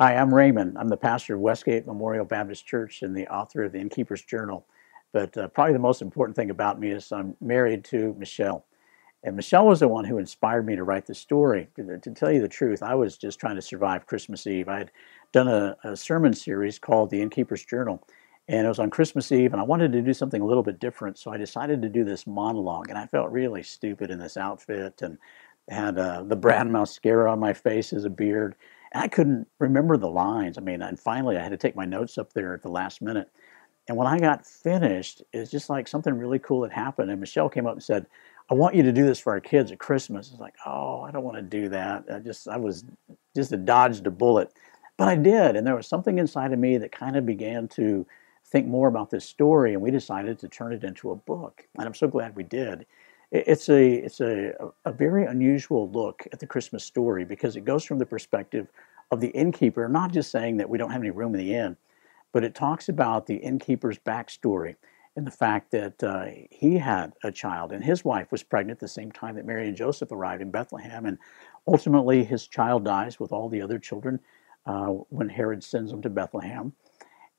Hi, I'm Raymond. I'm the pastor of Westgate Memorial Baptist Church and the author of the Innkeeper's Journal. But probably the most important thing about me is I'm married to Michelle. And Michelle was the one who inspired me to write the story. To tell you the truth, I was just trying to survive Christmas Eve. I had done a sermon series called the Innkeeper's Journal, and it was on Christmas Eve, and I wanted to do something a little bit different. So I decided to do this monologue, and I felt really stupid in this outfit and had the brown mascara on my face as a beard. And I couldn't remember the lines. I mean, and finally I had to take my notes up there at the last minute. And when I got finished, it's just like something really cool had happened. And Michelle came up and said, I want you to do this for our kids at Christmas. It's like, oh, I don't want to do that. I was just a dodged a bullet. But I did. And there was something inside of me that kind of began to think more about this story. And we decided to turn it into a book. And I'm so glad we did. It's a very unusual look at the Christmas story because it goes from the perspective of the innkeeper, not just saying that we don't have any room in the inn, but it talks about the innkeeper's backstory and the fact that he had a child and his wife was pregnant at the same time that Mary and Joseph arrived in Bethlehem. And ultimately, his child dies with all the other children when Herod sends them to Bethlehem.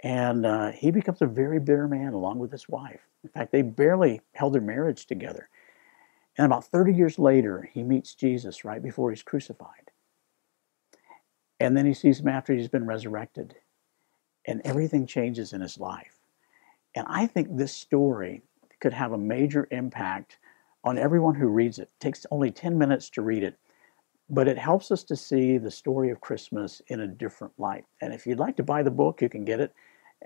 And he becomes a very bitter man along with his wife. In fact, they barely held their marriage together. And about 30 years later, he meets Jesus right before he's crucified. And then he sees him after he's been resurrected. And everything changes in his life. And I think this story could have a major impact on everyone who reads it. It takes only 10 minutes to read it, but it helps us to see the story of Christmas in a different light. And if you'd like to buy the book, you can get it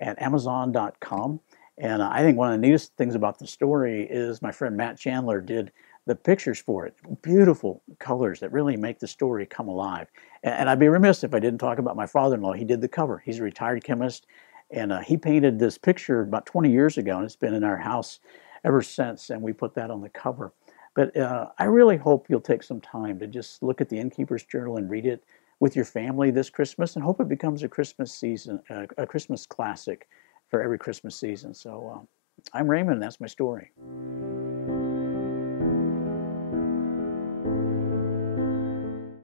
at Amazon.com. And I think one of the neatest things about the story is my friend Matt Chandler did the pictures for it. Beautiful colors that really make the story come alive. And I'd be remiss if I didn't talk about my father-in-law. He did the cover. He's a retired chemist, and he painted this picture about 20 years ago, and it's been in our house ever since, and we put that on the cover. But I really hope you'll take some time to just look at the Innkeeper's Journal and read it with your family this Christmas, and hope it becomes a Christmas season, a Christmas classic for every Christmas season. So I'm Raymond, and that's my story.